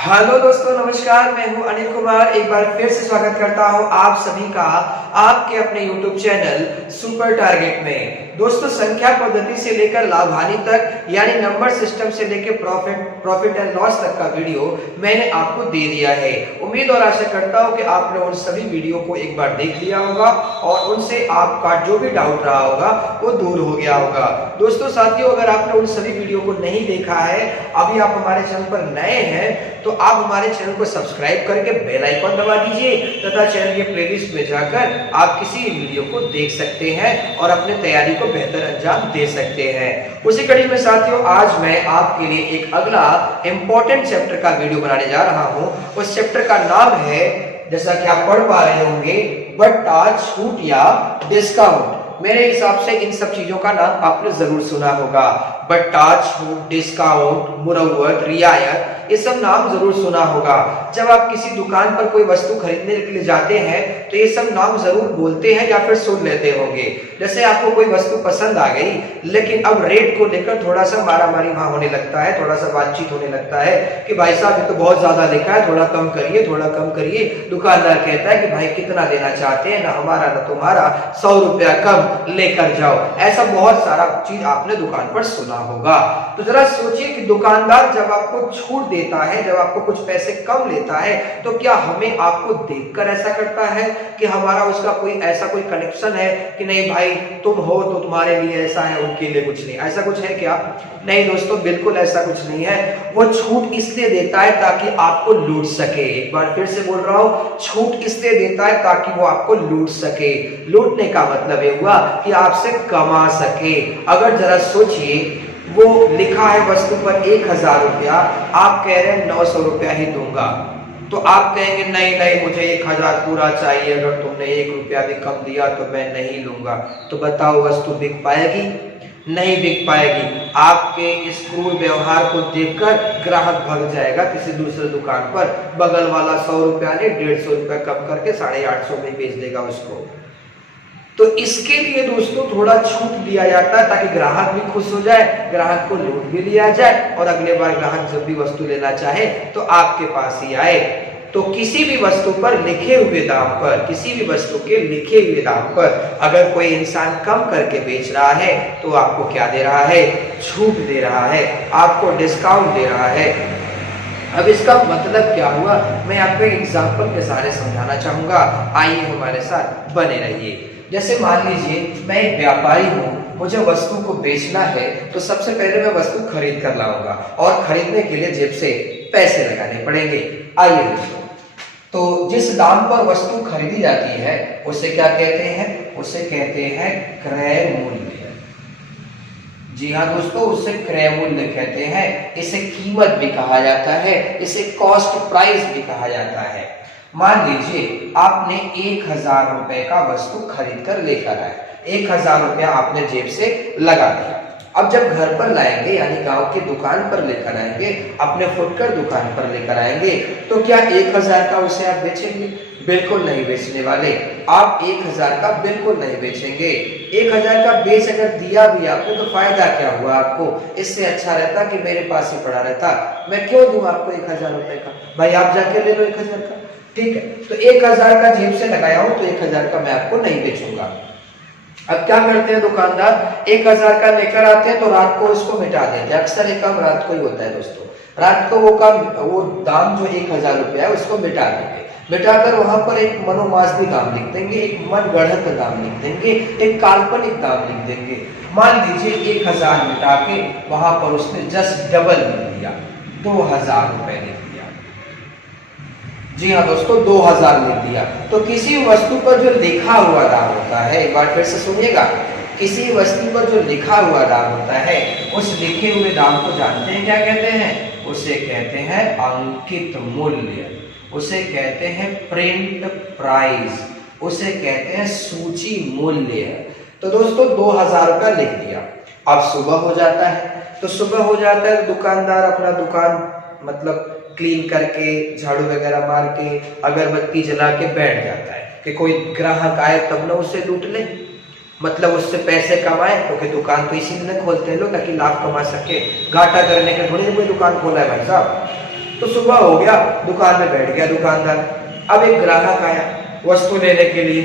Hello दोस्तों, नमस्कार। मैं हूं अनिल कुमार। एक बार फिर से स्वागत करता हूं आप सभी का आपके अपने YouTube चैनल सुपर टारगेट में। दोस्तों, संख्या पद्धति से लेकर लाभ हानि तक यानी नंबर सिस्टम से लेकर प्रॉफिट एंड लॉस तक का वीडियो मैंने आपको दे दिया है। उम्मीद और आशा करता हूं कि आपने उन सभी वीडियो को एक बार देख लिया होगा और उनसे आपका जो भी डाउट रहा होगा वो दूर हो गया होगा। दोस्तों साथियों, अगर आपने उन सभी वीडियो को नहीं देखा है, अभी आप हमारे चैनल पर नए हैं, तो आप हमारे चैनल को सब्सक्राइब करके बेल आइकन दबा दीजिए तथा चैनल के प्लेलिस्ट में जाकर आप किसी वीडियो को देख सकते हैं और अपने तैयारी को बेहतर अंजाम दे सकते हैं। उसी कड़ी में साथियों, आज मैं आपके लिए एक अगला इंपॉर्टेंट चैप्टर का वीडियो बनाने जा रहा हूं। उस चैप्टर का नाम है, जैसा कि आप पढ़ पा रहे होंगे, बट्टा, छूट या डिस्काउंट। मेरे हिसाब से इन सब चीजों का नाम आपने जरूर सुना होगा। बट्टा, छूट, डिस्काउंट, मुरव्वत, रियायत, ये सब नाम जरूर सुना होगा। जब आप किसी दुकान पर कोई वस्तु खरीदने के लिए जाते हैं तो ये सब नाम जरूर बोलते हैं या फिर सुन लेते होंगे। जैसे आपको कोई वस्तु पसंद आ गई, लेकिन अब रेट को लेकर थोड़ा सा मारामारी वहां होने लगता है, थोड़ा सा बातचीत होने लगता है कि भाई साहब ये तो बहुत ज्यादा लिखा है, थोड़ा कम करिए, थोड़ा कम करिए। दुकानदार कहता है कि भाई कितना देना चाहते हैं, ना हमारा ना तुम्हारा, 100 रुपया कम लेकर जाओ। ऐसा बहुत सारा चीज आपने दुकान पर सुना होगा। तो जरा सोचिए कि दुकानदार जब आपको छूट देता है, जब आपको कुछ पैसे कम लेता है, तो क्या हमें आपको देखकर ऐसा करता है कि हमारा उसका कोई ऐसा कोई कनेक्शन है कि नहीं भाई तुम हो तो तुम्हारे लिए ऐसा है, उनके लिए कुछ नहीं, ऐसा कुछ है क्या? नहीं दोस्तों, बिल्कुल ऐसा कुछ नहीं है। वो छूट इसलिए देता है ताकि आपको लूट सके। एक बार फिर से बोल रहा हूं, छूट इसलिए देता है ताकि वो आपको लूट सके। लूटने का मतलब ये हुआ कि आपसे कमा सके। अगर जरा सोचिए, वो लिखा है वस्तु पर 1000 रुपया, आप कह रहे हैं 900 रुपया ही दूंगा, तो आप कहेंगे नहीं नहीं मुझे 1000 पूरा चाहिए, अगर तुमने 1 रुपया भी कम दिया तो मैं नहीं लूंगा। तो बताओ, वस्तु बिक पाएगी? नहीं बिक पाएगी। आपके इस क्रूर व्यवहार को देखकर ग्राहक भाग जाएगा किसी दूसरे दुकान पर। बगल वाला 100 रुपया ने 150 रुपया कम करके 850 में बेच देगा उसको। तो इसके लिए दोस्तों थोड़ा छूट दिया जाता है ताकि ग्राहक भी खुश हो जाए, ग्राहक को लूट भी लिया जाए और अगले बार ग्राहक जब भी वस्तु लेना चाहे तो आपके पास ही आए। तो किसी भी वस्तु पर लिखे हुए दाम पर, किसी भी वस्तु के लिखे हुए दाम पर अगर कोई इंसान कम करके बेच रहा है तो आपको क्या दे रहा है? छूट दे रहा है, आपको डिस्काउंट दे रहा है। अब इसका मतलब क्या हुआ, मैं आपको एक एग्जाम्पल के सहारे समझाना चाहूंगा। आइए हमारे साथ बने रहिए। जैसे मान लीजिए मैं एक व्यापारी हूँ, मुझे वस्तु को बेचना है, तो सबसे पहले मैं वस्तु खरीद कर लाऊंगा और खरीदने के लिए जेब से पैसे लगाने पड़ेंगे। आइए दोस्तों, तो जिस दाम पर वस्तु खरीदी जाती है उसे क्या कहते हैं? उसे कहते हैं क्रय मूल्य। जी हाँ दोस्तों, उसे क्रय मूल्य कहते हैं। इसे कीमत भी कहा जाता है, इसे कॉस्ट प्राइस भी कहा जाता है। मान लीजिए आपने 1000 रुपए का वस्तु खरीद कर लेकर आए, 1000 रुपया आपने जेब से लगा दिया। अब जब घर पर लाएंगे यानी गांव की दुकान पर लेकर आएंगे, अपने फुटकर दुकान पर लेकर आएंगे, तो क्या 1000 का उसे आप बेचेंगे? बिल्कुल नहीं बेचने वाले। आप 1000 का बिल्कुल नहीं बेचेंगे। 1000 का बेच अगर दिया भी आपको तो फायदा क्या हुआ आपको? इससे अच्छा रहता कि मेरे पास ही पड़ा रहता। मैं क्यों दूं आपको 1000 रुपए का? भाई आप जाके ले लो 1000 का, ठीक है। तो 1000 का जेब से लगाया हूं तो 1000 का मैं आपको नहीं बेचूंगा। अब क्या करते हैं दुकानदार, 1000 का लेकर आते हैं तो रात को उसको मिटा देते हैं। अक्सर एक काम रात को ही होता है दोस्तों, रात को वो दाम जो 1000 रुपया है उसको मिटा देंगे। मिटाकर वहां पर एक मनोमाजनी दाम लिख देंगे, एक मन गढ़ंत दाम लिख देंगे, एक काल्पनिक दाम लिख देंगे। मान लीजिए 1000 मिटा के वहां पर उसने जस्ट डबल लिख दिया, 2000 रुपए लिख दिया। जी हाँ दोस्तों, 2000 लिख दिया। तो किसी वस्तु पर जो लिखा हुआ दाम होता है, एक बार फिर से सुनिएगा, किसी वस्तु पर जो लिखा हुआ दाम होता है, उस लिखे हुए दाम को जानते हैं क्या कहते हैं? उसे कहते हैं अंकित मूल्य, उसे कहते हैं प्रिंट प्राइस, उसे कहते हैं सूची मूल्य। तो दोस्तों 2000 रुपया लिख दिया। अब सुबह हो जाता है, तो सुबह हो जाता है तो दुकानदार अपना दुकान मतलब क्लीन करके, झाड़ू वगैरह मार के, अगरबत्ती जला के बैठ जाता है कि कोई ग्राहक आए तब ना उसे लूट ले, मतलब उससे पैसे कमाए। क्योंकि दुकान तो इसीलिए खोलते हैं लोग ताकि लाभ कमा सके, घाटा करने के थोड़ी कोई दुकान खोला है भाई साहब। तो सुबह हो गया, दुकान में बैठ गया दुकानदार। अब एक ग्राहक आया वस्तु लेने के लिए,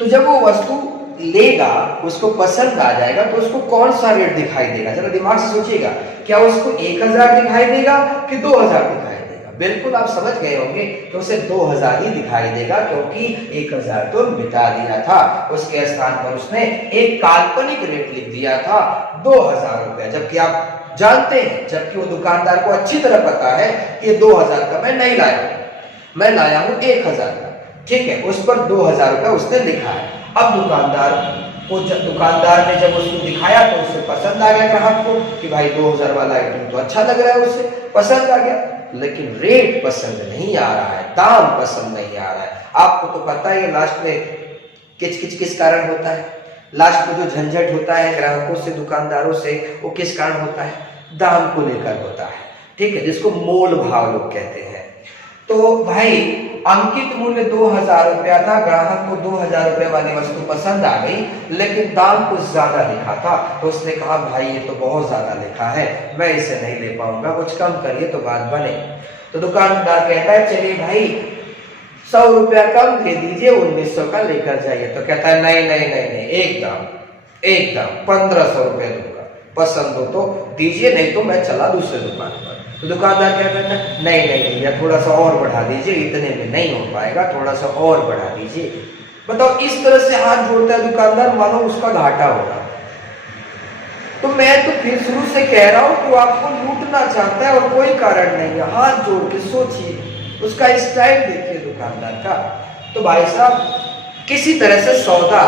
तो जब वो वस्तु लेगा, उसको पसंद आ जाएगा, तो उसको कौन सा रेट दिखाई देगा? जरा दिमाग से सोचिएगा, क्या उसको 1000 दिखाई देगा कि 2000 दिखाई देगा? बिल्कुल आप समझ गए होंगे कि उसे 2000 ही दिखाई देगा, क्योंकि 1000 तो मिटा दिया था, उसके स्थान पर उसने एक काल्पनिक रेट लिख दिया था 2000 रुपए। जबकि आप जानते हैं, जबकि वो दुकानदार को अच्छी तरह पता है कि 2000 का मैं नहीं लाया, मैं लाया हूं 1000 का, ठीक है। उस पर 2000 रुपए उसने लिखा है। अब दुकानदार ने जब उसको दिखाया तो उसे पसंद आ गया ग्राहक को कि भाई 2000 वाला आइटम तो अच्छा लग रहा है, उसे पसंद आ गया। लेकिन रेट पसंद नहीं आ रहा है, दाम पसंद नहीं आ रहा है। आपको तो पता ही है लास्ट में किच किस कारण होता है, लास्ट में जो झंझट होता है ग्राहकों से, दुकानदारों से, वो किस कारण होता है? दाम को लेकर होता है, ठीक है, जिसको मोल भाव लोग कहते हैं। तो भाई अंकित मूल्य 2000 रुपया था, ग्राहक को 2000 रुपए वाली वस्तु पसंद आ गई, लेकिन दाम कुछ ज्यादा लिखा था। तो उसने कहा भाई ये तो बहुत ज्यादा लिखा है, मैं इसे नहीं ले पाऊंगा, कुछ कम करिए तो बात बने। तो दुकानदार कहता है चलिए भाई 100 रुपया कम दे दीजिए, 1900 का लेकर जाइए। तो कहता है नहीं नहीं नहीं नहीं, एकदम 1500 रुपये दूंगा, पसंद हो तो दीजिए, नहीं तो मैं चला दूसरे दुकान पर। तो दुकानदार क्या कहता है, नहीं नहीं भैया थोड़ा सा और बढ़ा दीजिए, इतने में नहीं हो पाएगा, थोड़ा सा और बढ़ा दीजिए। बताओ, इस तरह से हाथ जोड़ता है दुकानदार, मानो उसका घाटा होगा। तो मैं तो फिर शुरू से कह रहा हूं कि वो आपको लूटना चाहता है और कोई कारण नहीं है। हाथ जोड़ के सोचिए, उसका स्टाइल देखिए दुकानदार का। तो भाई साहब किसी तरह से सौदा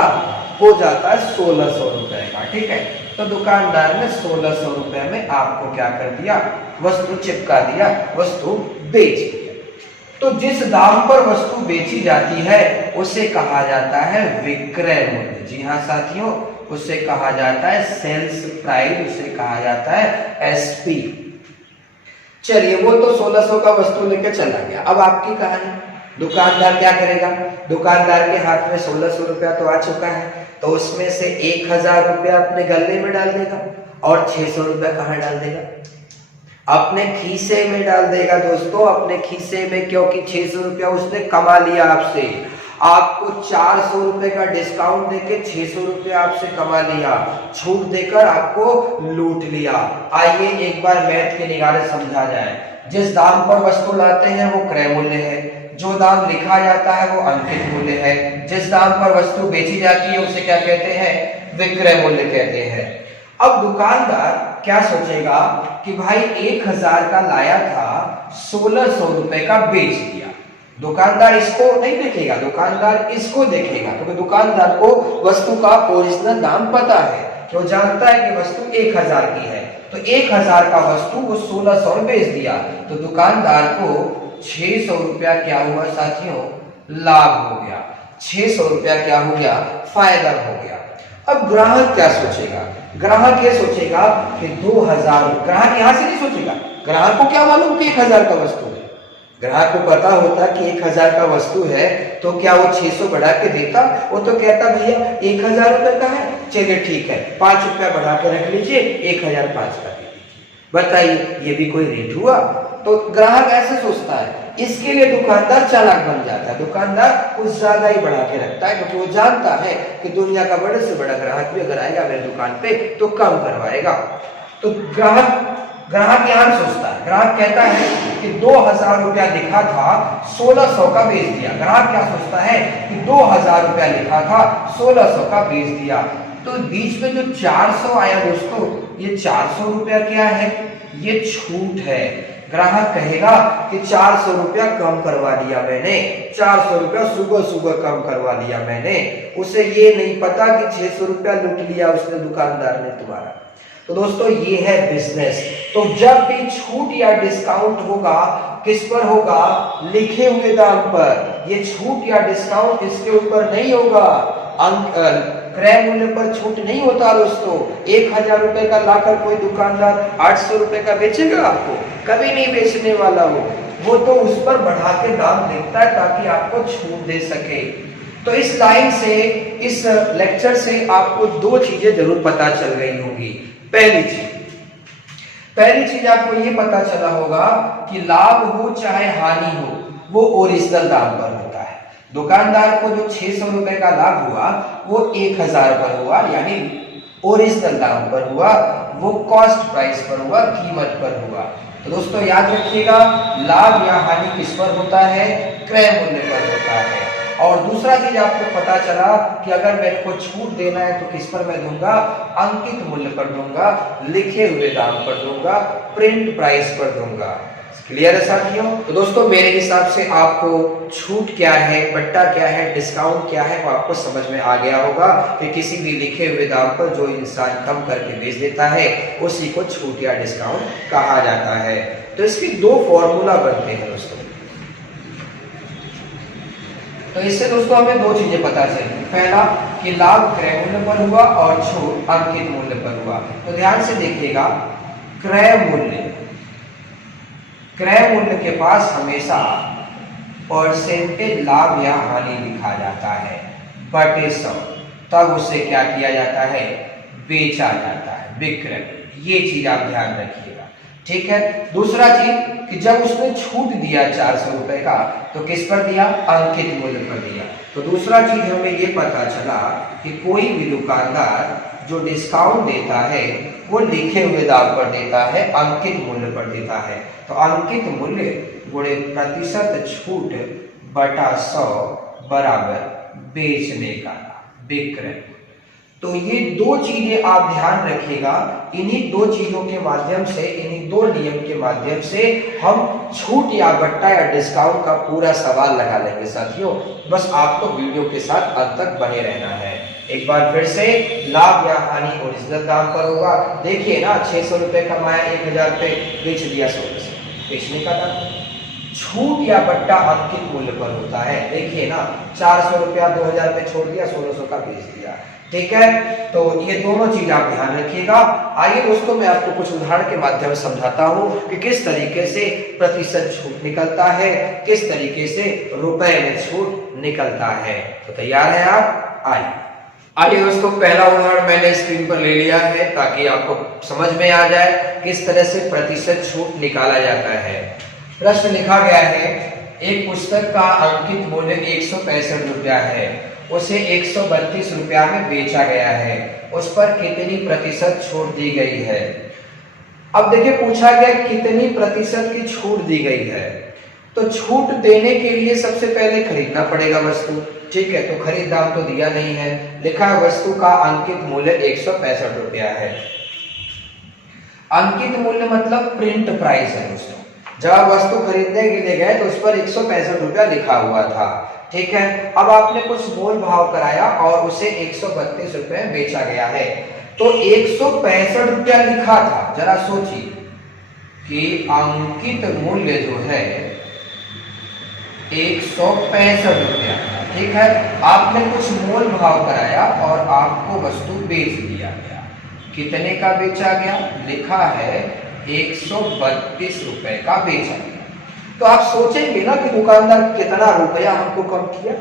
हो जाता है 1600 रुपए का, ठीक है। तो दुकानदार ने 1600 रुपए में आपको क्या कर दिया, वस्तु चिपका दिया, वस्तु बेच दिया। तो जिस दाम पर वस्तु बेची जाती है उसे कहा जाता है विक्रय मूल्य। जी हाँ साथियों, उसे कहा जाता है सेल्स प्राइस, उसे कहा जाता है एसपी। चलिए वो तो 1600 का वस्तु लेकर चला गया। अब आपकी कहानी, दुकानदार क्या करेगा? दुकानदार के हाथ में 1600 रुपया तो आ चुका है, तो उसमें से 1000 रुपया अपने गले में डाल देगा और 600 रुपया कहाँ डाल देगा? अपने खीसे में डाल देगा दोस्तों, अपने खीसे में, क्योंकि 600 रुपया उसने कमा लिया आपसे। आपको 400 रुपए का डिस्काउंट देके 600 रुपया आपसे कमा लिया, छूट देकर आपको लूट लिया। आइए एक बार मैथ के निगाह से समझा जाए। जिस दाम पर वस्तु लाते हैं वो क्रय मूल्य है, जो दाम लिखा जाता है वो अंकित मूल्य है, जिस दाम पर वस्तु बेची जाती है उसे क्या कहते हैं? विक्रय मूल्य कहते हैं। अब दुकानदार क्या सोचेगा कि भाई 1000 का लाया था, 1600 रुपए का बेच दिया। दुकानदार इसको नहीं देखेगा, दुकानदार इसको देखेगा, क्योंकि दुकानदार को वस्तु का ओरिजिनल दाम पता है, तो जानता है कि वस्तु 1000 की है। तो 1000 का वस्तु वो 1600 में बेच दिया, तो दुकानदार को 600 रुपया क्या हुआ साथियों? लाभ हो गया। 600 रुपया क्या हो गया? फायदा हो गया। अब ग्राहक क्या सोचेगा? ग्राहक ये सोचेगा कि 2000, ग्राहक यहां से नहीं सोचेगा, ग्राहक को क्या मालूम कि 1000 का वस्तु है। ग्राहक को पता होता कि 1000 का वस्तु है तो क्या वो 600 बढ़ा के देता? वो तो कहता भैया 1000 रुपए का है, चलिए ठीक है 5 रुपया बढ़ा के रख लीजिए, 1005 का दे दीजिए। बताइए ये भी कोई रेट हुआ? तो ग्राहक ऐसे सोचता है। इसके लिए दुकानदार चालाक बन जाता है, दुकानदार कुछ ज्यादा ही बढ़ा के रखता है, क्योंकि वो जानता है कि दुनिया का बड़े से बड़ा ग्राहक भी अगर आएगा मेरी दुकान पे तो कम करवाएगा। तो ग्राहक यहां सोचता है, ग्राहक कहता है कि 2000 रुपया लिखा था, 1600 का बेच दिया। ग्राहक क्या सोचता है कि 2000 रुपया लिखा था, 1600 का बेच दिया। तो बीच में जो 400 आया दोस्तों, ये 400 रुपया क्या है? ये छूट है। ग्राहक कहेगा कि 400 रुपया कम करवा दिया मैंने, 400 रुपया सुबह सुबह कम करवा लिया मैंने। उसे ये नहीं पता कि 600 रुपया लूट लिया उसने, दुकानदार ने तुम्हारा। तो दोस्तों ये है बिजनेस। तो जब भी छूट या डिस्काउंट होगा, किस पर होगा? लिखे हुए दाम पर। ये छूट या डिस्काउंट इसके ऊपर नहीं होगा, क्रय मूल्य पर छूट नहीं होता दोस्तों। 1000 रुपए का लाकर कोई दुकानदार 800 रुपए का बेचेगा आपको? कभी नहीं बेचने वाला वो तो उस पर बढ़ा के दाम देता है ताकि आपको छूट दे सके। तो इस लाइन से, इस लेक्चर से आपको 2 चीजें जरूर पता चल गई होंगी। पहली चीज, पहली चीज आपको ये पता चला होगा कि लाभ हो चाहे हानि हो, वो ओरिजिनल दाम पर होता है। दुकानदार को जो 600 रुपए का लाभ हुआ वो 1000 पर हुआ, यानी ओरिजिनल दाम पर हुआ, वो कॉस्ट प्राइस पर हुआ, कीमत पर हुआ। तो दोस्तों याद रखिएगा, लाभ या हानि किस पर होता है? क्रय मूल्य पर होता है। और दूसरा चीज आपको पता चला कि अगर मेरे को छूट देना है तो किस पर मैं दूंगा? अंकित मूल्य पर दूंगा, लिखे हुए दाम पर दूंगा, प्रिंट प्राइस पर दूंगा। क्लियर है साथियों? तो दोस्तों मेरे हिसाब से आपको छूट क्या है, बट्टा क्या है, डिस्काउंट क्या है, वो आपको समझ में आ गया होगा कि किसी भी लिखे हुए दाम पर जो इंसान कम करके बेच देता है उसी को छूट या डिस्काउंट कहा जाता है। तो इसके दो फॉर्मूला बनते हैं दोस्तों। तो इससे दोस्तों हमें दो चीजें पता चली। पहला कि लाभ क्रय मूल्य पर हुआ और छूट अंकित मूल्य पर हुआ। तो ध्यान से देखिएगा, क्रय मूल्य के पास हमेशा परसेंटेज लाभ या हानि लिखा जाता है बटे 100, तब उसे क्या किया जाता है? बेचा जाता है, विक्रय। ये चीज आप ध्यान रखिएगा, ठीक है। दूसरा चीज कि जब उसने छूट दिया 400 रुपए का तो किस पर दिया? अंकित मूल्य पर दिया। तो दूसरा चीज हमें ये पता चला कि कोई भी दुकानदार जो डिस्काउंट देता है वो लिखे हुए दाम पर देता है, अंकित मूल्य पर देता है। तो अंकित मूल्य गुणे प्रतिशत छूट बटा 100 बराबर बेचने का विक्रय। तो ये दो चीजें आप ध्यान रखिएगा। इन्हीं दो चीजों के माध्यम से, इन्हीं दो नियम के माध्यम से हम छूट या बट्टा या डिस्काउंट का पूरा सवाल लगा लेंगे साथियों। बस आपको वीडियो के साथ अंत तक बने रहना है। एक बार फिर से, लाभ या हानि ओरिजिनल दाम पर होगा। देखिए ना, 600 रुपए कमाया, 1000 रुपए बेच दिया 1600 से, बेचने का दाम। छूट या बट्टा अंकित मूल्य पर होता है। देखिए ना, 400 रुपया 2000 पे छोड़ दिया, 1600 का बेच दिया, ठीक है। तो ये दोनों चीज आप ध्यान रखिएगा। आइए दोस्तों, मैं आपको कुछ उदाहरण के माध्यम से समझाता हूं कि किस तरीके से प्रतिशत छूट निकलता है, किस तरीके से रुपए में छूट निकलता है। तो तैयार है आप? आइए दोस्तों, पहला उदाहरण मैंने स्क्रीन पर ले लिया है ताकि आपको समझ में आ जाए किस तरह से प्रतिशत छूट निकाला जाता है। प्रश्न लिखा गया है, एक पुस्तक का अंकित मूल्य 165 रुपया है, उसे 132 रुपया में बेचा गया है, उस पर कितनी प्रतिशत छूट दी गई है? अब देखिए, पूछा गया कितनी प्रतिशत की छूट दी गई है। तो छूट देने के लिए सबसे पहले खरीदना पड़ेगा वस्तु, ठीक है। तो खरीद दाम तो दिया नहीं है, लिखा है वस्तु का अंकित मूल्य 165 रुपया है। अंकित मूल्य मतलब प्रिंट प्राइस है दोस्तों। जब आप वस्तु खरीदने के लिए गए तो उस पर 165 रुपया लिखा हुआ था, ठीक है। अब आपने कुछ मोल भाव कराया और उसे 132 रुपए में बेचा गया है। तो 165 रुपया लिखा था, जरा सोचिए कि अंकित मूल्य जो है 165 रुपया, ठीक है। आपने कुछ मोल भाव कराया और आपको वस्तु बेच दिया गया। कितने का बेचा गया? लिखा है 132 रुपए का बेचा गया। तो आप सोचेंगे ना कि दुकानदार कितना रुपया हमको कम किया।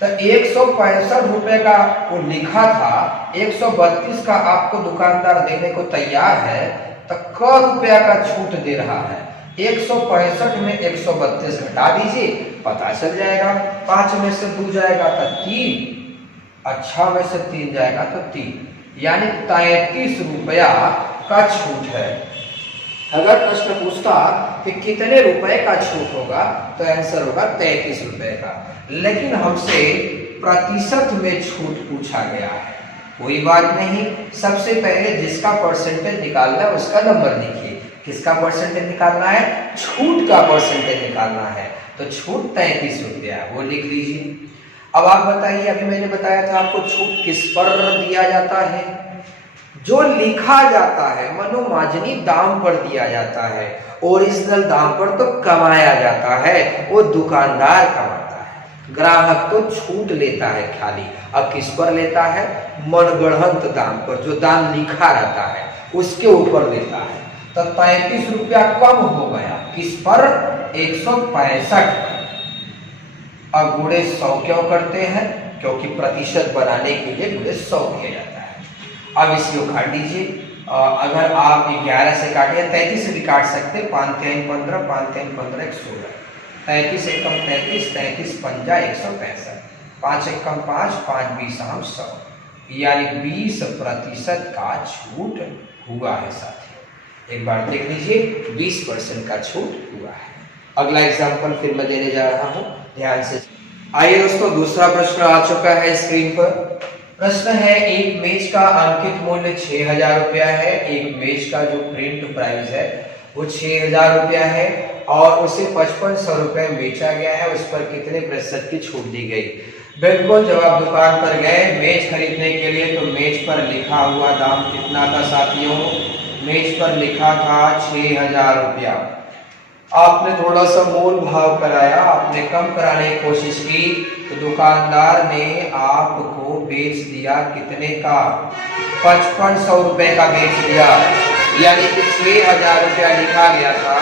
तो 165 रुपए का वो लिखा था, 132 का आपको दुकानदार देने को तैयार है, तो क रुपया का छूट दे रहा है? 165 में 132 घटा दीजिए, पता चल जाएगा। 5 में से 2 जाएगा तो 3, 6 में से 3 जाएगा तो 3, यानी 33 रुपया का छूट है। अगर प्रश्न पूछता कि कितने रुपए का छूट होगा तो आंसर होगा 33 रुपए का। लेकिन हमसे प्रतिशत में छूट पूछा गया है। कोई बात नहीं, सबसे पहले जिसका परसेंटेज निकालना है उसका नंबर लिखिए। किसका परसेंटेज निकालना है? छूट का परसेंटेज निकालना है। तो छूट 33 रुपया, वो लिख लीजिए। अब आप बताइए, अभी मैंने बताया था आपको छूट किस पर दिया जाता है? जो लिखा जाता है, मनोमाजनी दाम पर दिया जाता है। ओरिजिनल दाम पर तो कमाया जाता है, वो दुकानदार कमाता है, ग्राहक तो छूट लेता है खाली। अब किस पर लेता है? मनगढ़ंत दाम पर, जो दाम लिखा रहता है उसके ऊपर लेता है। तो 33 रुपया कम हो गया, किस पर? 165। अब गुणे 100 क्यों करते हैं? क्योंकि प्रतिशत बनाने के लिए गुणे 100 किया जाता है। अब इसको काट दीजिए अगर आप 11 से काटे या 33 से भी काट सकते, 5 3 15, 5 3 15 1 16, 33 एकम 33, 33 पंजा 165, 5 एकम 5, 5 20 100, यानी 20% का छूट हुआ है साथियों। एक बार देख लीजिए, 20% का छूट हुआ है। अगला एग्जाम्पल फिर मैं देने जा रहा हूं, ध्यान से। आइए दोस्तों, दूसरा प्रश्न आ चुका है स्क्रीन पर। प्रश्न है, एक मेज का अंकित मूल्य 6000 रुपया है। एक मेज का जो प्रिंट प्राइस है वो 6000 रुपया है और उसे 5500 रुपए बेचा गया है। उस पर कितने प्रतिशत की छूट दी गई? बिल्कुल, जब आप दुकान पर गए मेज खरीदने के लिए तो मेज पर लिखा हुआ दाम कितना था साथियों? मेज पर लिखा था 6000 रुपया। आपने थोड़ा सा मोल भाव कराया, आपने कम कराने की कोशिश की तो दुकानदार ने आपको बेच दिया कितने का? 5500 रुपए का बेच दिया। यानी कि 6000 रुपया लिखा गया था,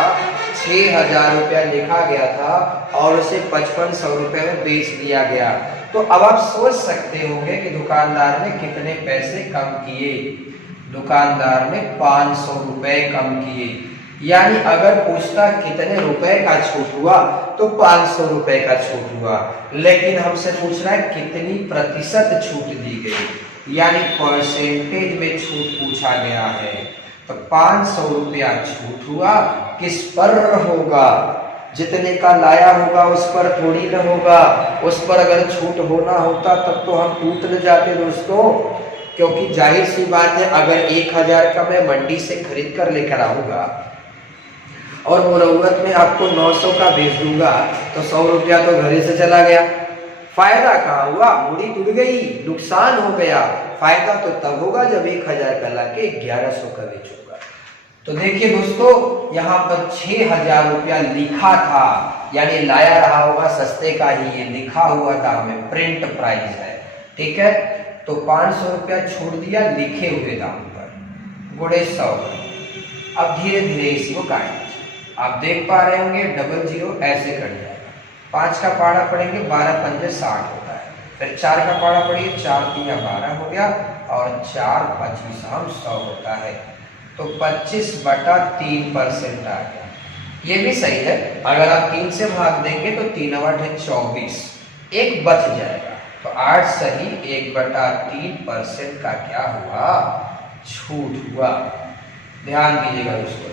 6000 रुपया लिखा गया था और उसे 5500 रुपए में बेच दिया गया। तो अब आप सोच सकते होंगे कि दुकानदार ने कितने पैसे कम किए। दुकानदार ने 500 रुपए कम किए। यानी अगर पूछता कितने रुपए का छूट हुआ तो 500 रुपए का छूट हुआ, लेकिन हमसे पूछ रहा है कितनी प्रतिशत छूट दी गई, यानी परसेंटेज में छूट पूछा गया है। तो 500 रुपया छूट हुआ, किस पर होगा? जितने का लाया होगा उस पर थोड़ी न होगा। उस पर अगर छूट होना होता तब तो हम टूट न जाते दोस्तों, क्योंकि जाहिर सी बात है, अगर 1000 का मैं मंडी से खरीद कर लेकर आऊंगा और मुरव्वत में आपको 900 का बेच दूंगा तो 100 रुपया तो घरे से चला गया। फायदा कहाँ हुआ? मुड़ी टूट गई, नुकसान हो गया। फायदा तो तब होगा जब 1000 का लाके 1100 का बेचूंगा। तो देखिए दोस्तों, यहाँ पर 6000 रुपया लिखा था, यानी लाया रहा होगा सस्ते का ही, ये लिखा हुआ दाम है, प्रिंट प्राइस है, ठीक है। तो 500 रुपया छोड़ दिया लिखे हुए दाम पर, गुणे 100। अब धीरे धीरे इसको काट, आप देख पा रहे होंगे 00 ऐसे कट जाएगा। 5 का पाड़ा पड़ेंगे, 12 पंजे 60 होता है। फिर 4 का पाड़ा पड़िए, 4 3 12 हो गया और 4 25 100 होता है। तो 25/3% आ गया। ये भी सही है। अगर आप 3 से भाग देंगे तो 3 8 है 24, एक बच जाएगा। तो 8 सही 1/3% का क्या हुआ? छूट हुआ। ध्यान दीजिएगा दोस्तों,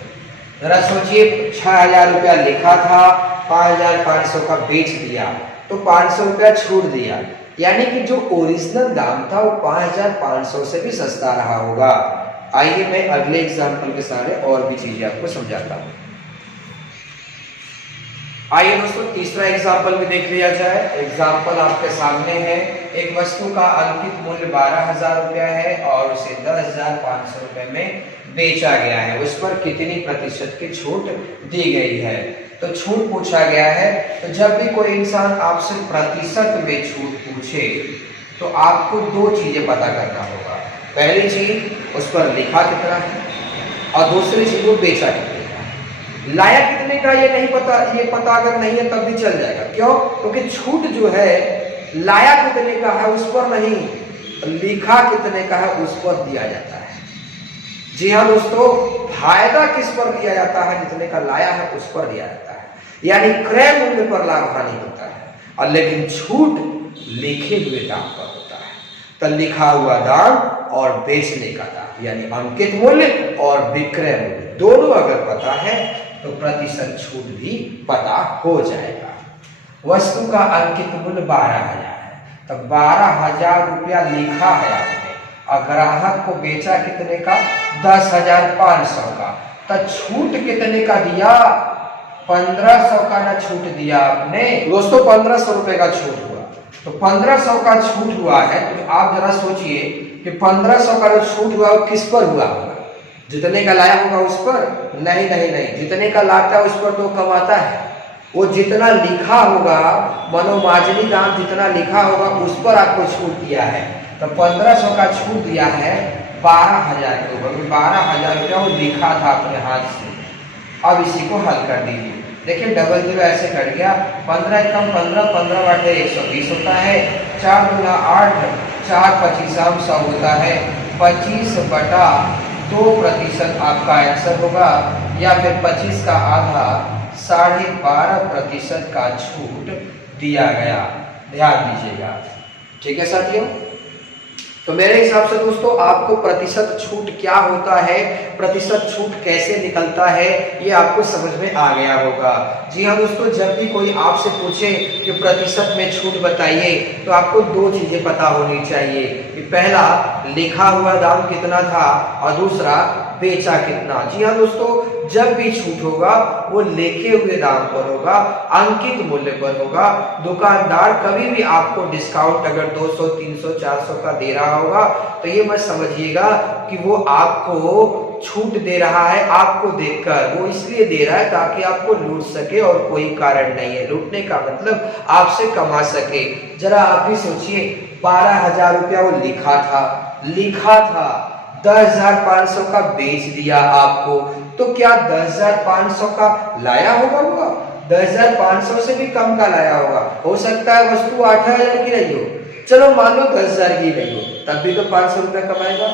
जरा सोचिए, 6000 रुपया लिखा था, 5500 का बेच दिया तो 500 रुपया छूट दिया, यानी कि जो ओरिजिनल दाम था वो 5500 से भी सस्ता रहा होगा। आइए मैं अगले एग्जाम्पल के सारे और भी चीजें आपको समझाता हूँ। आइए दोस्तों, तीसरा एग्जाम्पल भी देख लिया जाए। एग्जाम्पल आपके सामने है। एक वस्तु का अंकित मूल्य 12000 रुपया है और उसे 10500 रुपए में बेचा गया है। उस पर कितनी प्रतिशत की छूट दी गई है? तो छूट पूछा गया है। तो जब भी कोई इंसान आपसे प्रतिशत में छूट पूछे तो आपको दो चीजें पता करना होगा। पहली चीज, उस पर लिखा कितना है, और दूसरी चीज वो बेचा कितना। लाया कितने का ये नहीं पता, ये पता अगर नहीं है तब भी चल जाएगा। क्यों? क्योंकि छूट जो है लाया कितने का है उस पर नहीं, लिखा कितने का है उस पर दिया जाता है। जी हाँ दोस्तों, फायदा किस पर दिया जाता है? जितने का लाया है उस पर दिया जाता है, यानी क्रय मूल्य पर लाभ हानि होता है। और लेकिन छूट लिखे हुए दाम पर होता है। तो लिखा हुआ दाम और बेचने का दाम, यानी अंकित मूल्य और विक्रय मूल्य, दोनों अगर पता है तो प्रतिशत छूट भी पता हो जाएगा। वस्तु का अंकित मूल्य 12000 है, तो 12000 रुपया लिखा है आपने और ग्राहक को बेचा कितने का? 10500 का। तो छूट कितने का दिया? 1500 का ना छूट दिया आपने दोस्तों, 1500 रुपए का छूट हुआ। तो 1500 का छूट हुआ है, तो आप जरा सोचिए कि 1500 का जो छूट हुआ वो किस पर हुआ होगा? जितने का लाया होगा उस पर? नहीं नहीं नहीं, जितने का लाता है उस पर तो कमाता है। वो जितना लिखा होगा, मनोमाजनी दाम जितना लिखा होगा उस पर आपको छूट दिया है। तो 1500 का छूट दिया है 12000 के ऊपर। 12000 रुपया वो लिखा था अपने हाथ से। अब इसी को हल कर दीजिए। देखिए 00 ऐसे कट गया, 15 एकम 15, 15 बाटे 120 होता है, 4 दूना 8, 4 25 100 होता है, 25/3 2% आपका आंसर होगा, या फिर 25 का आधा 12.5% का छूट दिया गया। ध्यान दीजिएगा, ठीक है साथियों। तो मेरे हिसाब से दोस्तों आपको प्रतिशत छूट क्या होता है, प्रतिशत छूट कैसे निकलता है, ये आपको समझ में आ गया होगा। जी हाँ दोस्तों, जब भी कोई आपसे पूछे कि प्रतिशत में छूट बताइए, तो आपको दो चीजें पता होनी चाहिए कि पहला लिखा हुआ दाम कितना था और दूसरा बेचा कितना। जी हाँ दोस्तों, जब भी छूट होगा वो लिखे हुए दाम पर होगा, अंकित मूल्य पर होगा। दुकानदार कभी भी आपको डिस्काउंट अगर 200, 300, 400 का दे रहा होगा तो ये मत समझिएगा कि वो आपको छूट दे रहा है आपको देखकर, वो इसलिए दे रहा है ताकि आपको लूट सके और कोई कारण नहीं है। लूटने का मतलब आपसे कमा सके। जरा आप भी सोचिए, 12,000 रुपया वो लिखा था 10,500 का बेच दिया आपको, तो क्या 10,500 का लाया होगा? वो 10,500 से भी कम का लाया होगा। हो सकता है वस्तु 8,000 की रही हो, चलो मान लो 10,000 की रही हो, तब भी तो 500 रुपया कमाएगा।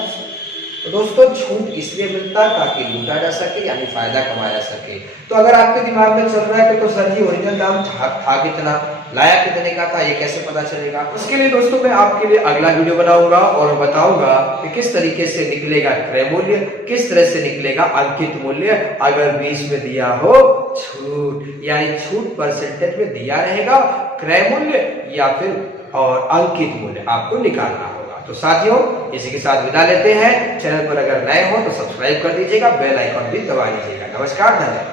तो दोस्तों छूट इसलिए मिलता है ताकि लूटा जा सके, यानी फायदा कमाया जा सके। तो अगर आपके दिमाग में चल रहा है कि तो सर जी ओरिजिनल दाम था कितना, लाया कितने का था, ये कैसे पता चलेगा? उसके लिए दोस्तों मैं आपके लिए अगला वीडियो बनाऊंगा और बताऊंगा कि किस तरीके से निकलेगा क्रय मूल्य, किस तरह से निकलेगा अंकित मूल्य अगर 20 में दिया हो छूट, यानी छूट परसेंटेज में दिया रहेगा क्रय मूल्य या फिर और अंकित मूल्य आपको निकालना होगा। तो साथियों इसी के साथ विदा लेते हैं। चैनल पर अगर नए हो तो सब्सक्राइब कर दीजिएगा, बेल आइकन भी दबा दीजिएगा। नमस्कार, धन्यवाद।